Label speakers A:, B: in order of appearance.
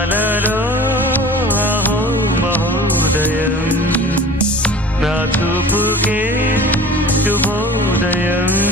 A: కలలో అహో మహోదయం. నా చూపుకే శుభోదయం.